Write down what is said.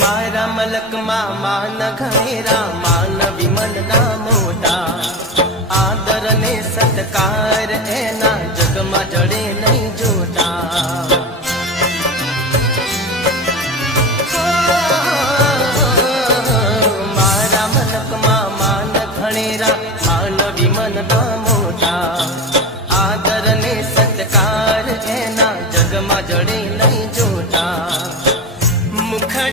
मारा मलक मान घनेरा मान विमन ना मोटा आदर ने सत्कार एना जग में जड़े नहीं जोता।